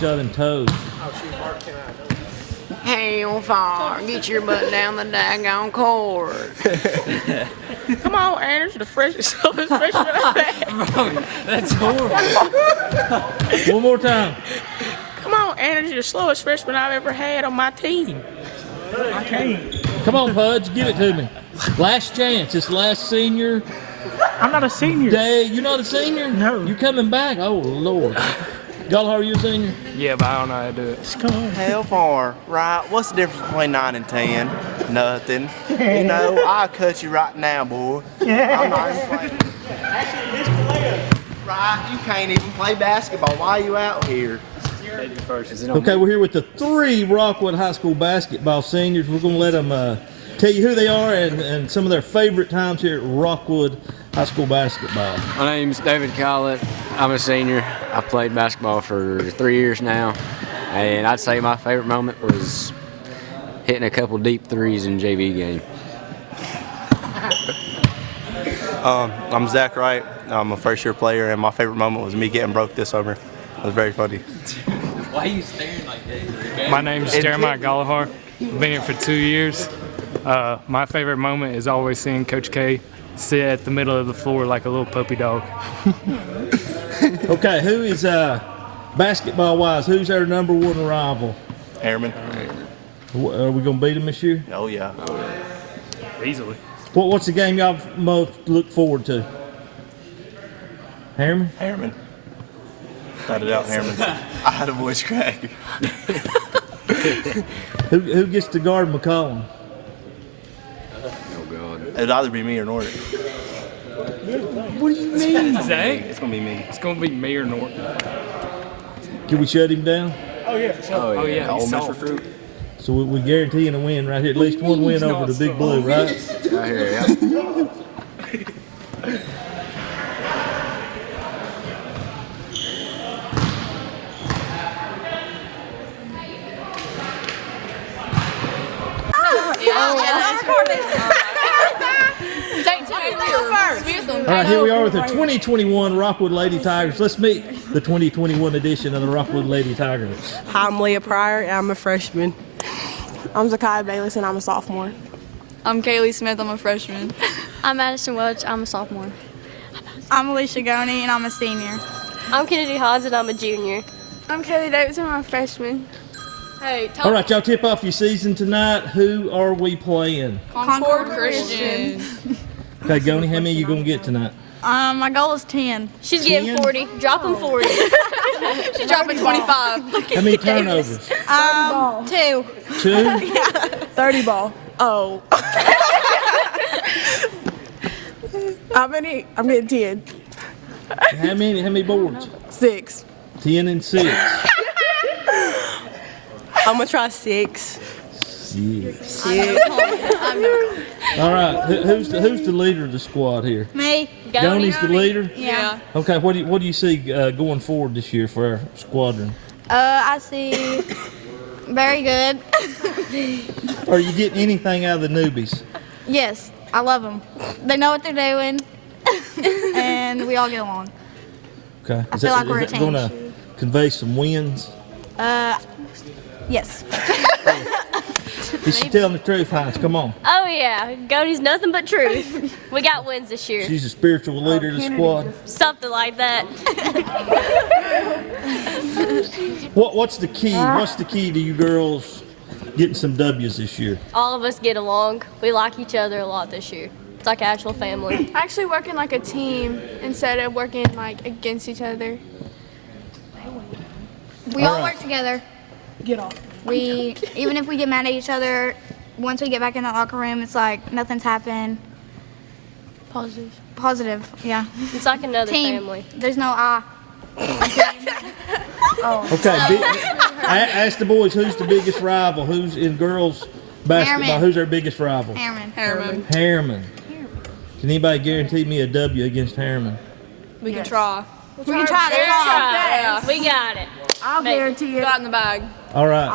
show them toes. Hell far, get your butt down the daggone court. Come on, Anders, the freshest freshman I've had. That's horrible. One more time. Come on, Anders, the slowest freshman I've ever had on my team. I can't. Come on, Pudge, give it to me. Last chance. It's last senior I'm not a senior. day. You're not a senior? No. You coming back? Oh, Lord. Gallagher, you a senior? Yeah, but I don't know how to do it. Hell far, right? What's the difference between 9 and 10? Nothing. You know, I'll cut you right now, boy. I'm not even playing. Right? You can't even play basketball. Why are you out here? Okay, we're here with the 3 Rockwood High School basketball seniors. We're going to let them tell you who they are and some of their favorite times here at Rockwood High School basketball. My name's David Collett. I'm a senior. I've played basketball for 3 years now, and I'd say my favorite moment was hitting a couple deep threes in JV game. I'm Zach Wright. I'm a first-year player, and my favorite moment was me getting broke this summer. It was very funny. Why are you staring like that? My name's Jeremiah Gallagher. Been here for 2 years. My favorite moment is always seeing Coach K sit at the middle of the floor like a little puppy dog. Okay, who is, basketball-wise, who's our number 1 rival? Harriman. Are we going to beat them this year? Oh, yeah. Easily. What's the game y'all most look forward to? Harriman? Harriman. Got it out, Harriman. I had a voice crack. Who gets to guard McCollum? Oh, God. It'd either be me or Norton. What do you mean, Zach? It's going to be me. It's going to be me or Norton. Can we shut him down? Oh, yeah. Oh, yeah. Ole He's Miss soft. recruit. So we guaranteeing a win right here. At least one win over the Big Blue, right? Right here, yeah. All right, here we are with the 2021 Rockwood Lady Tigers. Let's meet the 2021 edition of the Rockwood Lady Tigers. Hi, I'm Leah Pryor, and I'm a freshman. I'm Zakiah Bayless, and I'm a sophomore. I'm Kaylee Smith, I'm a freshman. I'm Madison Welch, I'm a sophomore. I'm Alicia Goney, and I'm a senior. I'm Kennedy Hodge, and I'm a junior. I'm Kaylee Davidson, I'm a freshman. Hey, All right, y'all tip off your season tonight. Who are we playing? Concord Christian. Okay, Goni, how many you going to get tonight? My goal is 10. She's getting 40. Drop him 40. She's dropping 25. How many turnovers? 2. 2? 30 ball. Oh. How many? I'm getting 10. How many boards? 6. 10 and 6. I'm going to try 6. All right, who's the leader of the squad here? Me. Goni's the leader? Yeah. Okay, what do you see going forward this year for our squadron? I see very good. Are you getting anything out of the newbies? Yes, I love them. They know what they're doing, and we all get along. Okay. I feel like we're a Is that going to convey some wins? Yes. Is she telling the truth, Hines? Come on. Oh, yeah. Goni's nothing but truth. We got wins this year. She's the spiritual leader of the squad. Something like that. What's the key? What's the key to you girls getting some W's this year? All of us get along. We like each other a lot this year. It's like actual family. Actually working like a team instead of working like against each other. We all work together. Get off. Even if we get mad at each other, once we get back in the locker room, it's like nothing's happened. Positive, yeah. It's like another Team. family. There's no I. Okay, ask the boys who's the biggest rival. Who's in girls basketball? Harriman. Who's our biggest rival? Harriman. Harriman. Can anybody guarantee me a W against Harriman? We can try. We can Try. try. We got it. I'll guarantee it. Got in the bag. All right.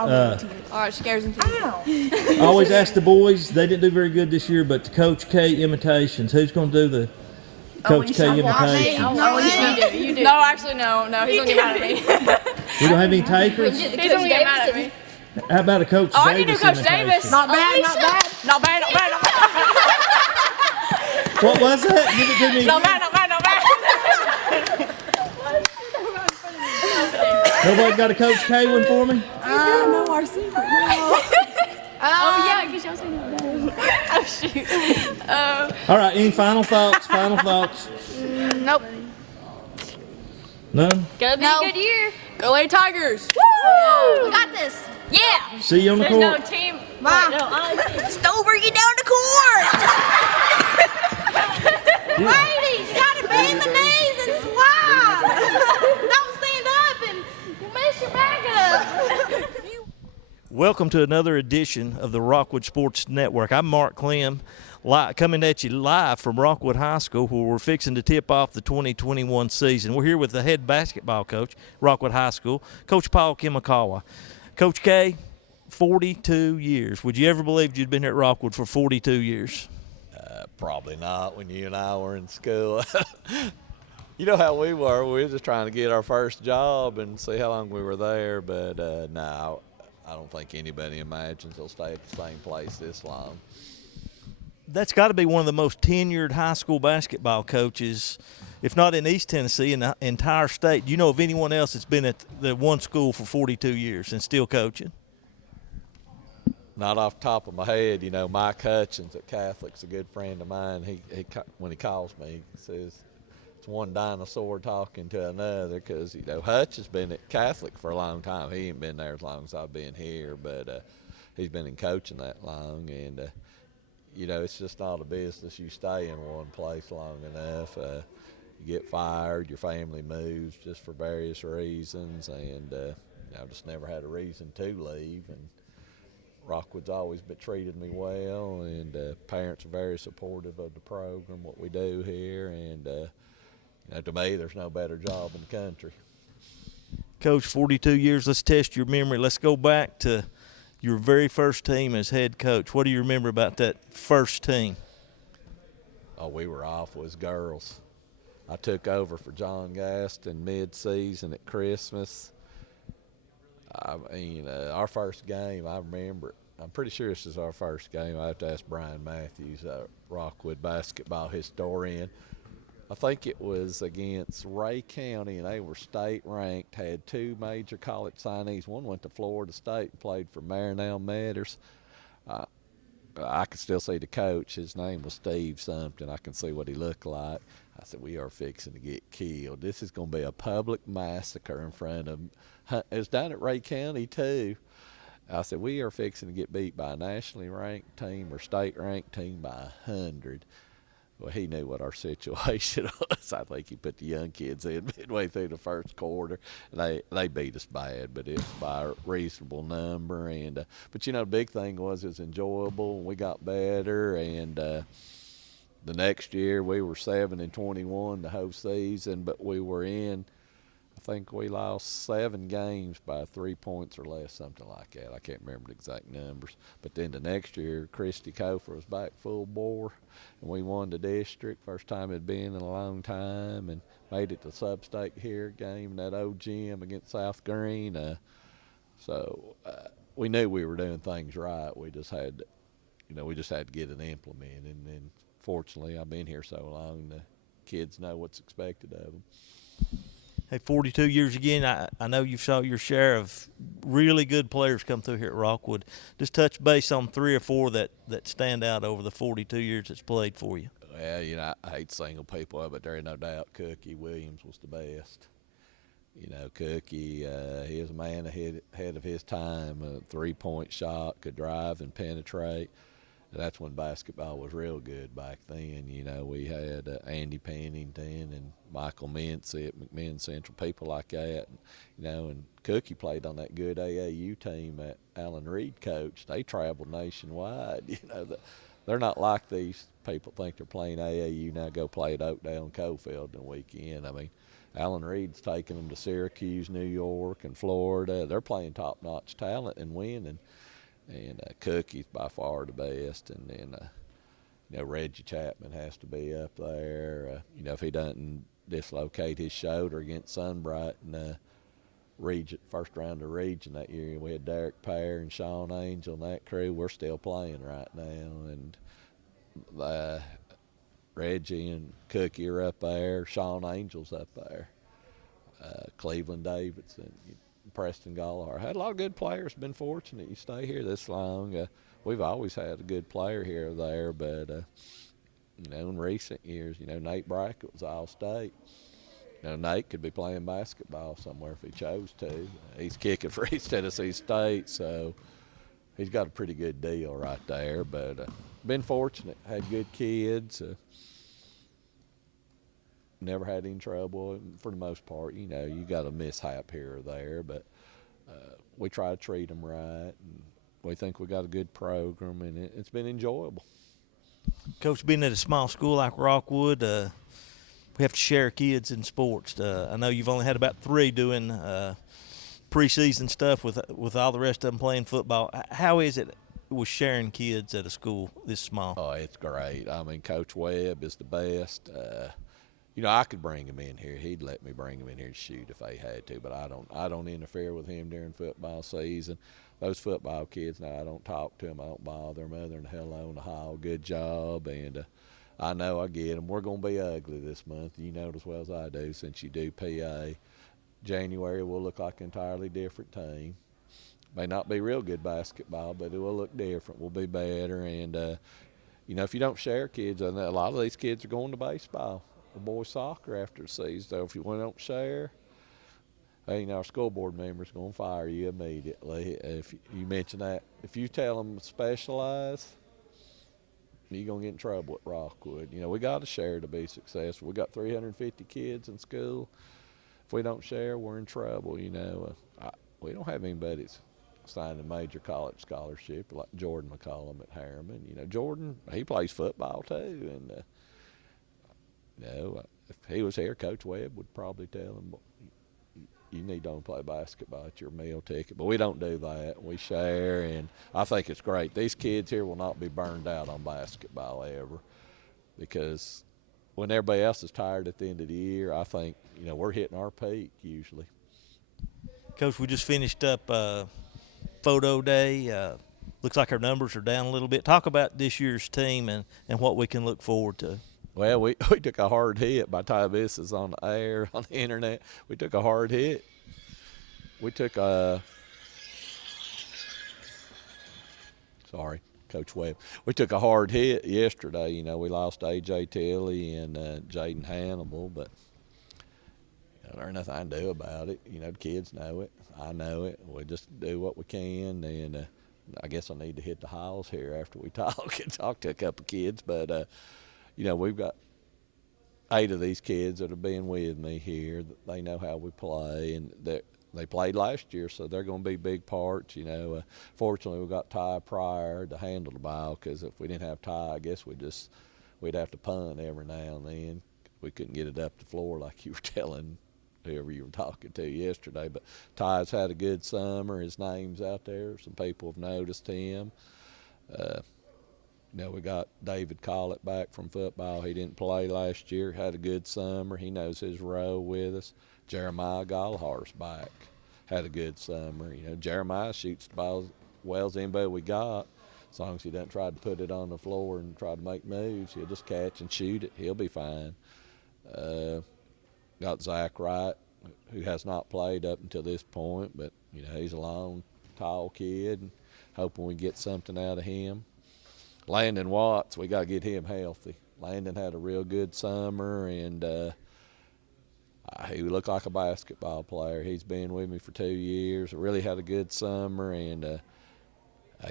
All right, scares and teeth. I always ask the boys. They didn't do very good this year, but the Coach K imitations. Who's going to do Coach K invitation? You do. No, actually, no. He's gonna get mad at me. We don't have any takers? He's gonna get mad at me. How about a Coach Oh, Davis I can do Coach invitation? Davis. Not bad. What was that? Give it to me. Not bad. Nobody got a Coach K one for me? know our secret. No. Oh, yeah, because y'all seen that. Oh, shoot. All right, any final thoughts? Nope. None? Gonna be No. a good year. Go Lady Tigers. Woo! We got this. Yeah. See you on the There's court. no team. Mom. Wait, no, Stover, get down the court. Brady, you gotta bend the knees and slide. Don't stand up and mess your back up. Welcome to another edition of the Rockwood Sports Network. I'm Mark Clem, coming at you live from Rockwood High School, where we're fixing to tip off the 2021 season. We're here with the head basketball coach, Rockwood High School, Coach Paul Kimakawa. Coach K, 42 years. Would you ever believe you'd been here at Rockwood for 42 years? Probably not when you and I were in school. You know how we were. We were just trying to get our first job and see how long we were there. But no, I don't think anybody imagines they'll stay at the same place this long. That's got to be one of the most tenured high school basketball coaches, if not in East Tennessee, in the entire state. Do you know of anyone else that's been at the one school for 42 years and still coaching? Not off the top of my head, you know, Mike Hutchins at Catholic's a good friend of mine. He when he calls me, he says it's one dinosaur talking to another, because, you know, Hutch has been at Catholic for a long time. He ain't been there as long as I've been here, but he's been in coaching that long. And, you know, it's just not a business. You stay in one place long enough. You get fired, your family moves just for various reasons, and I just never had a reason to leave. And Rockwood's always treated me well, and parents are very supportive of the program, what we do here, and you know, to me, there's no better job in the country. Coach, 42 years. Let's test your memory. Let's go back to your very first team as head coach. What do you remember about that first team? Oh, we were awful as girls. I took over for John Gaston mid-season at Christmas. I mean, our first game, I remember it. I'm pretty sure this is our first game. I have to ask Brian Matthews, Rockwood basketball historian. I think it was against Ray County, and they were state ranked, had two major college signees. One went to Florida State and played for Marinell Matters. I can still see the coach. His name was Steve something. I can see what he looked like. I said, we are fixing to get killed. This is going to be a public massacre in front of it was down at Ray County, too. I said, we are fixing to get beat by a nationally ranked team or state-ranked team by 100. Well, he knew what our situation was. I think he put the young kids in midway through the first quarter. They beat us bad, but it was by a reasonable number. And but, you know, the big thing was it was enjoyable. We got better, and the next year we were 7-21 the whole season, but we were in, I think we lost 7 games by 3 points or less, something like that. I can't remember the exact numbers. But then the next year, Christy Kofer was back full bore, and we won the district. First time it'd been in a long time, and made it to sub-state here game in that old gym against South Green. So we knew we were doing things right. We just had to, you know, get it implemented. And fortunately, I've been here so long, the kids know what's expected of them. Hey, 42 years again. I know you've saw your share of really good players come through here at Rockwood. Just touch base on 3 or 4 that stand out over the 42 years it's played for you. Well, you know, I hate single people up, but there ain't no doubt Cookie Williams was the best. You know, Cookie, he was a man ahead of his time. A three-point shot, could drive and penetrate. That's when basketball was real good back then. You know, we had Andy Pennington and Michael Mincy at McMinn Central, people like that. And, you know, and Cookie played on that good AAU team that Alan Reed coached. They traveled nationwide. You know, they're not like these people think they're playing AAU now. Go play at Oakdale and Cofield in the weekend. I mean, Alan Reed's taking them to Syracuse, New York, and Florida. They're playing top-notch talent and winning. And Cookie's by far the best. And then Reggie Chapman has to be up there. If he doesn't dislocate his shoulder against Sunbright in the region, first round of region that year, we had Derek Pear and Sean Angel and that crew. We're still playing right now, and Reggie and Cookie are up there. Sean Angel's up there. Cleveland Davidson, Preston Gallagher. Had a lot of good players. Been fortunate you stay here this long. We've always had a good player here or there, but in recent years, Nate Brackett was All-State. Nate could be playing basketball somewhere if he chose to. He's kicking for East Tennessee State, so he's got a pretty good deal right there. But been fortunate, had good kids. Never had any trouble for the most part. You got a mishap here or there, but we try to treat them right. And we think we got a good program, and it's been enjoyable. Coach, being at a small school like Rockwood, we have to share kids in sports. I know you've only had about 3 doing preseason stuff with all the rest of them playing football. How is it with sharing kids at a school this small? Oh, it's great. I mean, Coach Webb is the best. I could bring him in here. He'd let me bring him in here to shoot if they had to, but I don't interfere with him during football season. Those football kids, now I don't talk to them. I don't bother them other than hello in the hall, good job. And I know I get them. We're going to be ugly this month. You know it as well as I do since you do PA. January will look like an entirely different team. May not be real good basketball, but it will look different. We'll be better. And, if you don't share kids, and a lot of these kids are going to baseball or boys soccer after the season. So if you don't share, our school board member's going to fire you immediately. If you mention that, if you tell them to specialize, you're going to get in trouble at Rockwood. We got to share to be successful. We got 350 kids in school. If we don't share, we're in trouble. We don't have anybody that's signed a major college scholarship like Jordan McCollum at Harriman. Jordan, he plays football too. And, if he was here, Coach Webb would probably tell him, you need to only play basketball at your meal ticket. But we don't do that. We share, and I think it's great. These kids here will not be burned out on basketball ever, because when everybody else is tired at the end of the year, I think, we're hitting our peak usually. Coach, we just finished up photo day. Looks like our numbers are down a little bit. Talk about this year's team and what we can look forward to. Well, we took a hard hit by the time this is on the air, on the internet. We took a hard hit. We took Coach Webb. We took a hard hit yesterday. We lost A.J. Tilley and Jaden Hannibal, but there's nothing I can do about it. The kids know it. I know it. We just do what we can, and I guess I need to hit the halls here after we talk and talk to a couple kids, but we've got 8 of these kids that have been with me here. They know how we play, and they played last year, so they're going to be big parts. Fortunately, we got Ty Pryor to handle the ball, because if we didn't have Ty, I guess we'd have to punt every now and then. We couldn't get it up the floor like you were telling whoever you were talking to yesterday. But Ty's had a good summer. His name's out there. Some people have noticed him. We got David Collett back from football. He didn't play last year. Had a good summer. He knows his role with us. Jeremiah Gallagher's back. Had a good summer. Jeremiah shoots the ball as well as anybody we got. As long as he doesn't try to put it on the floor and try to make moves, he'll just catch and shoot it. He'll be fine. Got Zach Wright, who has not played up until this point, but he's a long, tall kid, and hoping we get something out of him. Landon Watts, we got to get him healthy. Landon had a real good summer, and he looked like a basketball player. He's been with me for 2 years. Really had a good summer, and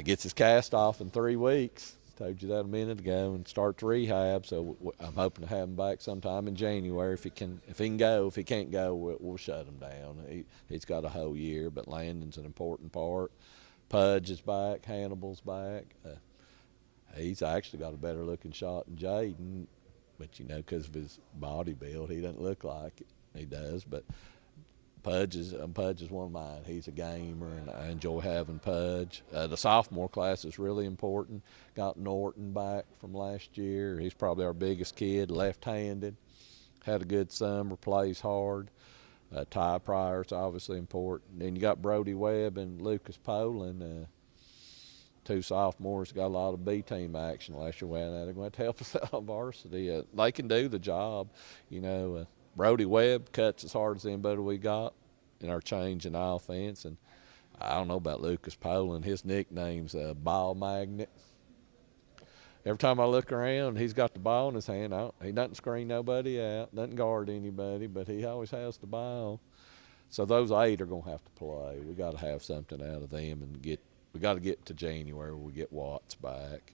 gets his cast off in 3 weeks. Told you that a minute ago, and starts rehab. So I'm hoping to have him back sometime in January if he can go. If he can't go, we'll shut him down. He's got a whole year, but Landon's an important part. Pudge is back. Hannibal's back. He's actually got a better looking shot than Jaden, but because of his body build, he doesn't look like it. He does, but Pudge is one of mine. He's a gamer, and I enjoy having Pudge. The sophomore class is really important. Got Norton back from last year. He's probably our biggest kid, left-handed. Had a good summer, plays hard. Ty Pryor's obviously important. And you got Brody Webb and Lucas Poland, two sophomores, got a lot of B-team action last year. They're going to help us out on varsity. They can do the job. Brody Webb cuts as hard as anybody we got in our change in offense. And I don't know about Lucas Poland. His nickname's Ball Magnet. Every time I look around, he's got the ball in his hand. He doesn't screen nobody out, doesn't guard anybody, but he always has the ball. So those 8 are going to have to play. We got to have something out of them, and we got to get to January where we get Watts back.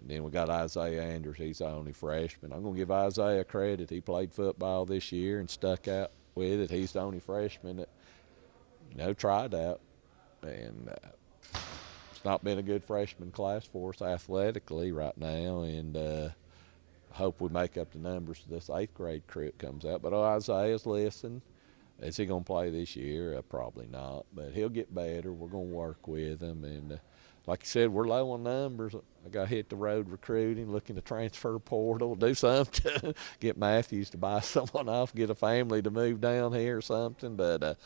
And then we got Isaiah Andrews. He's the only freshman. I'm going to give Isaiah credit. He played football this year and stuck out with it. He's the only freshman that tried out. And it's not been a good freshman class for us athletically right now, and I hope we make up the numbers to this 8th grade crew that comes out. But Isaiah's listening. Is he going to play this year? Probably not, but he'll get better. We're going to work with him, and like you said, we're low on numbers. I got hit the road recruiting, looking to transfer portal, do something, get Matthews to buy someone off, get a family to move down here or something, but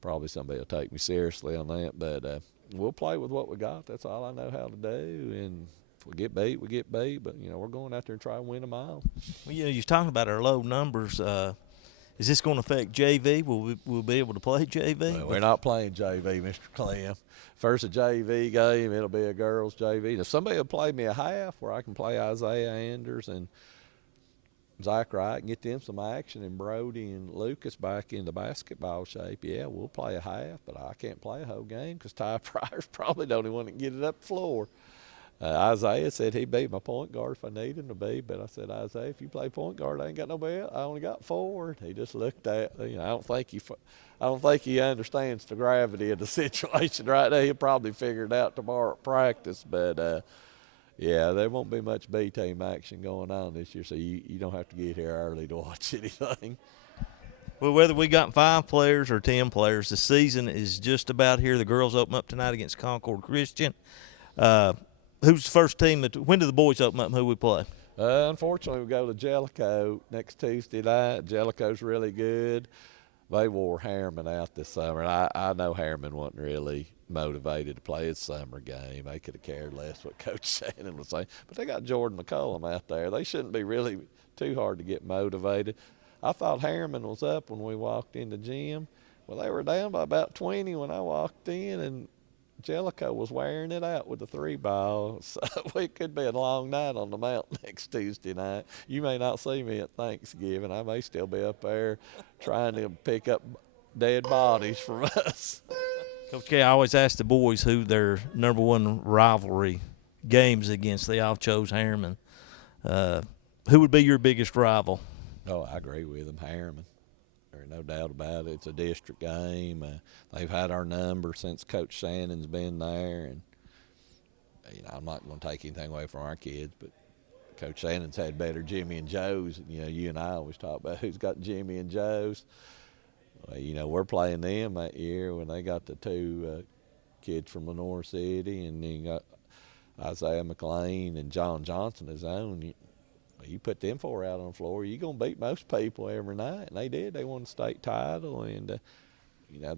probably somebody will take me seriously on that, but we'll play with what we got. That's all I know how to do, and if we get beat, we get beat, but, we're going out there and try and win them all. Well, you're talking about our low numbers. Is this going to affect JV? Will we be able to play JV? Well, we're not playing JV, Mr. Clem. First a JV game, it'll be a girls' JV. If somebody will play me a half where I can play Isaiah Anders and Zach Wright and get them some action, and Brody and Lucas back into basketball shape, yeah, we'll play a half, but I can't play a whole game because Ty Pryor's probably the only one that can get it up the floor. Isaiah said he'd be my point guard if I need him to be, but I said, Isaiah, if you play point guard, I ain't got nobody else. I only got 4. He just looked at, I don't think he understands the gravity of the situation right now. He'll probably figure it out tomorrow at practice, but yeah, there won't be much B-team action going on this year, so you don't have to get here early to watch anything. Well, whether we got 5 players or 10 players, the season is just about here. The girls open up tonight against Concord Christian. Who's the first team? When do the boys open up and who we play? Unfortunately, we go to Jellicoe next Tuesday night. Jellicoe's really good. They wore Harriman out this summer, and I know Harriman wasn't really motivated to play his summer game. They could have cared less what Coach Shannon was saying. But they got Jordan McCullum out there. They shouldn't be really too hard to get motivated. I thought Harriman was up when we walked in the gym. Well, they were down by about 20 when I walked in, and Jellicoe was wearing it out with the 3-ball. So it could be a long night on the mountain next Tuesday night. You may not see me at Thanksgiving. I may still be up there trying to pick up dead bodies from us. Coach K, I always ask the boys who their number 1 rivalry games against. They all chose Harriman. Who would be your biggest rival? Oh, I agree with them, Harriman. There's no doubt about it. It's a district game. They've had our number since Coach Shannon's been there, and I'm not going to take anything away from our kids, but Coach Shannon's had better Jimmy and Joes. You and I always talk about who's got Jimmy and Joes. Well, we're playing them that year when they got the 2 kids from Lenore City, and then you got Isaiah McLean and John Johnson, his own. You put them 4 out on the floor, you're going to beat most people every night. And they did. They won the state title, and,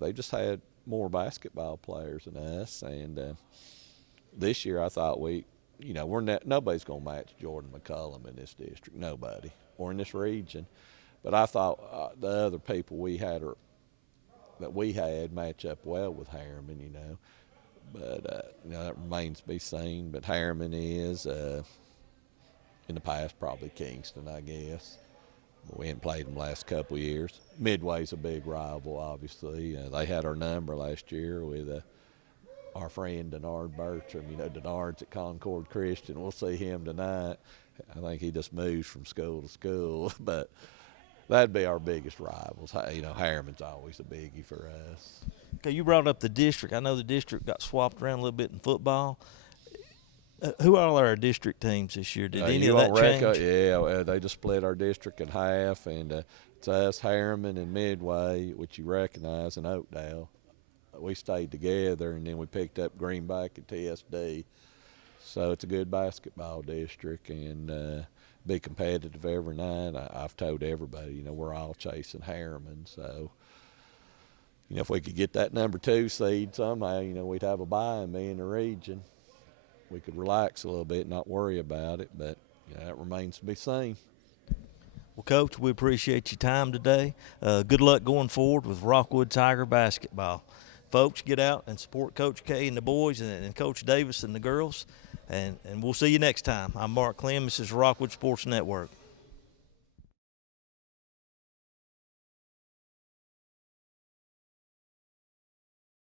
they just had more basketball players than us. And this year I thought nobody's going to match Jordan McCullum in this district, nobody, or in this region. But I thought the other people that we had match up well with Harriman, But, that remains to be seen. But Harriman is in the past, probably Kingston, I guess. We haven't played them the last couple of years. Midway's a big rival, obviously. They had our number last year with our friend Denard Bertram. Denard's at Concord Christian. We'll see him tonight. I think he just moves from school to school. But that'd be our biggest rivals. Harriman's always a biggie for us. Okay, you brought up the district. I know the district got swapped around a little bit in football. Who all are our district teams this year? Did any you of that won't change? They just split our district in half, and it's us, Harriman, and Midway, which you recognize, and Oakdale. We stayed together, and then we picked up Greenback and TSD. So it's a good basketball district, and be competitive every night. I've told everybody, we're all chasing Harriman. So, if we could get that number 2 seed somehow, we'd have a bye and be in the region. We could relax a little bit, not worry about it, but that remains to be seen. Well, Coach, we appreciate your time today. Good luck going forward with Rockwood Tiger basketball. Folks, get out and support Coach K and the boys and Coach Davis and the girls, and we'll see you next time. I'm Mark Clem. This is Rockwood Sports Network.